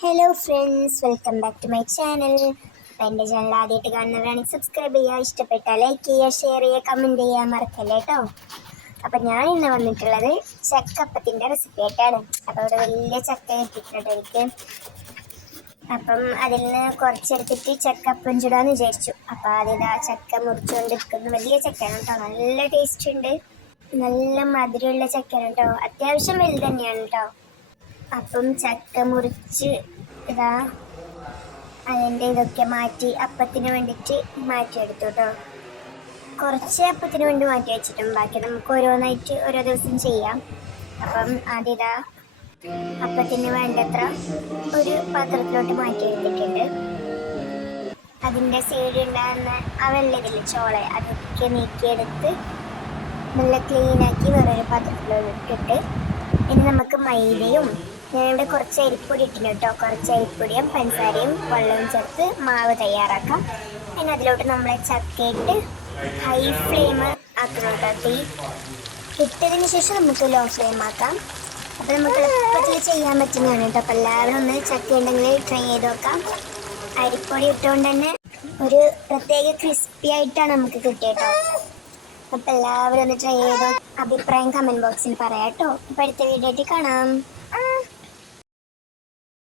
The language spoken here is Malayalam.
Hello friends, welcome back to my channel. എൻ്റെ ചാനൽ ആദ്യമായിട്ട് കാണുന്നവരാണെങ്കിൽ സബ്സ്ക്രൈബ് ചെയ്യുക, ഇഷ്ടപ്പെട്ടാൽ ലൈക്ക് ചെയ്യുക, ഷെയർ ചെയ്യുക, കമൻറ്റ് ചെയ്യുക മറക്കല്ലേ കേട്ടോ. അപ്പം ഞാൻ ഇന്ന് വന്നിട്ടുള്ളത് ചക്കപ്പത്തിൻ്റെ റെസിപ്പി ആയിട്ടാണ്. അപ്പോൾ ഇവിടെ വലിയ ചക്ക കിട്ടിയിട്ടുണ്ട് എനിക്ക്. അപ്പം അതിൽ നിന്ന് കുറച്ചെടുത്തിട്ട് ചക്കപ്പം ചുടാന്ന് വിചാരിച്ചു. അപ്പോൾ അതിതാ ചക്ക മുറിച്ചുകൊണ്ടിരിക്കുന്നു. വലിയ ചക്കയാണ് കേട്ടോ, നല്ല ടേസ്റ്റ് ഉണ്ട്, നല്ല മധുരമുള്ള ചക്കയാണ് കേട്ടോ, അത്യാവശ്യം വലുത് തന്നെയാണ് കേട്ടോ. അപ്പം ചക്ക മുറിച്ച് ഇതാ അതിൻ്റെ ഇതൊക്കെ മാറ്റി അപ്പത്തിന് വേണ്ടിയിട്ട് മാറ്റിയെടുത്തു കേട്ടോ. കുറച്ച് അപ്പത്തിന് വേണ്ടി മാറ്റി വെച്ചിട്ടും ബാക്കി നമുക്ക് ഓരോന്നായിട്ട് ഓരോ ദിവസം ചെയ്യാം. അപ്പം ആദ്യം ഇതാ അപ്പത്തിന് വേണ്ടത്ര ഒരു പാത്രത്തിലോട്ട് മാറ്റിയെടുത്തിട്ടുണ്ട്. അതിൻ്റെ സൈഡിലുണ്ടാകുന്ന ആ വെള്ളത്തിലെ ചോള അതൊക്കെ നീക്കിയെടുത്ത് നല്ല ക്ലീനാക്കി വേറൊരു പാത്രത്തിലോട്ടിട്ട് ഇനി നമുക്ക് മൈദയും ഞാനിവിടെ കുറച്ച് അരിപ്പൊടി ഇട്ടിന് കേട്ടോ. കുറച്ച് അരിപ്പൊടിയും പഞ്ചസാരയും വെള്ളവും ചേർത്ത് മാവ് തയ്യാറാക്കാം. പിന്നെ അതിലോട്ട് നമ്മളെ ചക്കയിട്ട് ഹൈ ഫ്ലെയിം ആക്കണം കേട്ടോ. തീ ഇട്ടതിന് ശേഷം നമുക്ക് ലോ ഫ്ലെയിം ആക്കാം. അപ്പോൾ നമുക്ക് എളുപ്പത്തിൽ ചെയ്യാൻ പറ്റുന്നതാണ് കേട്ടോ. അപ്പോൾ എല്ലാവരും ഒന്ന് ചക്ക ഉണ്ടെങ്കിൽ ട്രൈ ചെയ്ത് നോക്കാം. അരിപ്പൊടി ഇട്ടുകൊണ്ട് തന്നെ ഒരു പ്രത്യേക ക്രിസ്പി ആയിട്ടാണ് നമുക്ക് കിട്ടിയത് കേട്ടോ. അപ്പോൾ എല്ലാവരും ഒന്ന് ട്രൈ ചെയ്തോ, അഭിപ്രായം കമൻറ്റ് ബോക്സിൽ പറയാം കേട്ടോ. അപ്പോൾ അടുത്ത വീഡിയോ ആയിട്ട് കാണാം.